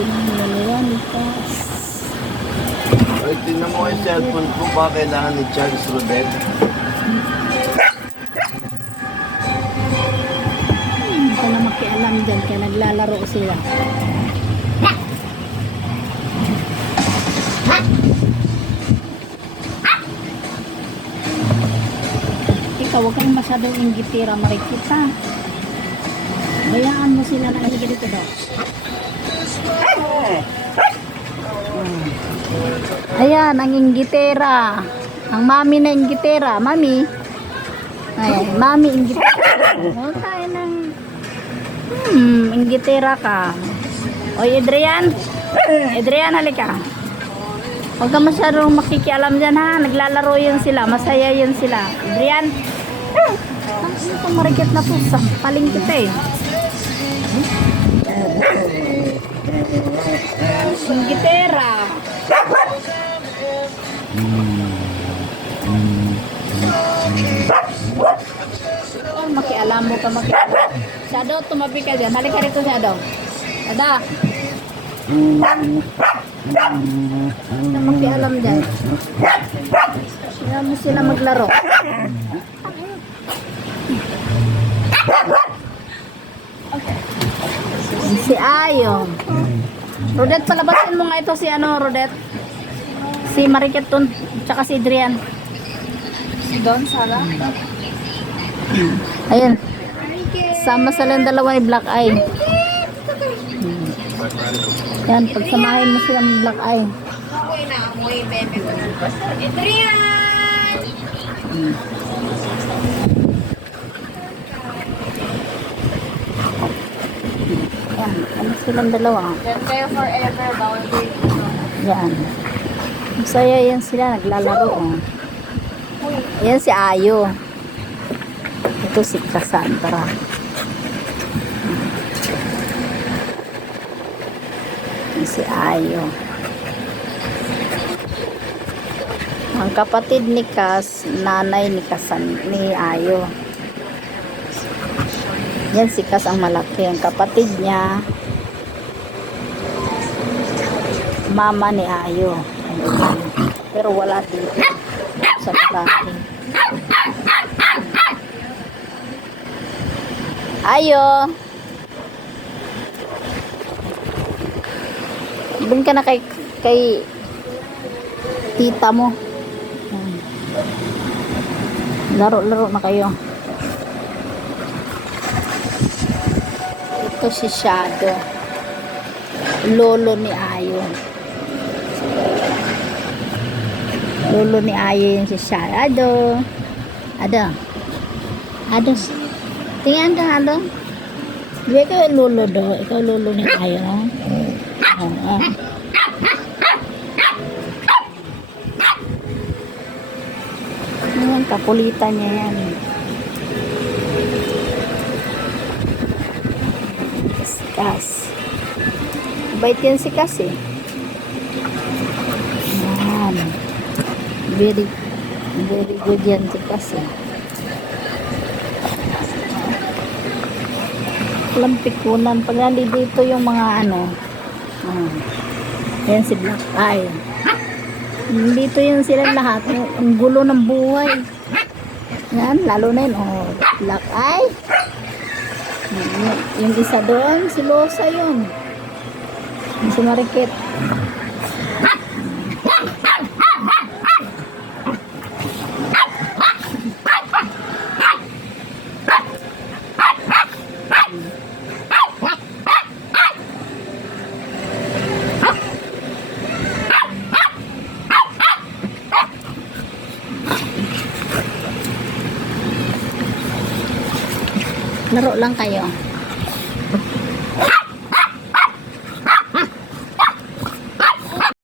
Sinula ni Juanitas. Ay, tingnan mo yung cellphone ko ba kailangan ni Charles Rodet? Hindi ka na makialam dyan kaya naglalaro sila. Ikaw, huwag kang masyadong inggitira, Marikita. Bayaan mo sila na halika dito daw. Ayan, ang inggitera. Ang mami na inggitera. Mami. Ay, mami inggitera. Huwag tayo ng... inggitera ka. Oy, Adrian. Adrian, halika. Huwag ka masyadong makikialam dyan, ha. Naglalaro yun sila. Masaya yun sila. Adrian. Ano itong marikit na to? Sampaling kita eh. Inggitera. Oh, makialam mo ka, makialam. Shadow, tumabi ka dyan. Halika rito, Shadow. Ada. Hindi makialam dyan. Hindi mo sila maglaro. Si Ayo. Rodet, palabasin mo nga ito si ano, Rodet. Si Mariketon, tsaka si Adrian. Si Don, Sara. Ayan. Sama sa lang dalawa ni Black Eye. Yan, pagsamahin mo sila ng Black Eye. Amoy na amoy, bebe ko ng pastor. Adrian! Yan, ano silang dalawa. Then kayo forever, bawal break. Yan. Masaya yan sila, naglalaro. Oh. Yan si Ayo. Ito si Cassandra. Yan si Ayo. Ang kapatid ni Cas, nanay ni ni Ayo. Yan si Cas ang malaki. Ang kapatid niya, mama ni Ayo. Pero wala dito sa bahay. Ayo. Doon ka na kay tita mo. Laro-laro na kayo. Ito si Shadow. Lolo ni Ayo. Lolo ni Ayo yung si Shadow. Ada. Tingnan ka, Ado. Di ba ikaw lolo do? Ikaw lolo ni Ayo. Oo. Ayan, kapulitan niya yan. Kas. Bait yan si Kas eh. Ayan. Very good yan si Kas eh. Lampikunan. Pag nandito yung mga ano. Ayan si Black Eye. Dito yun sila lahat. Ang gulo ng buhay. Yan, lalo na yun. Oh, Black Eye. Yung isa doon, si Losa yun. Yung si Marikit. Laro lang kayo.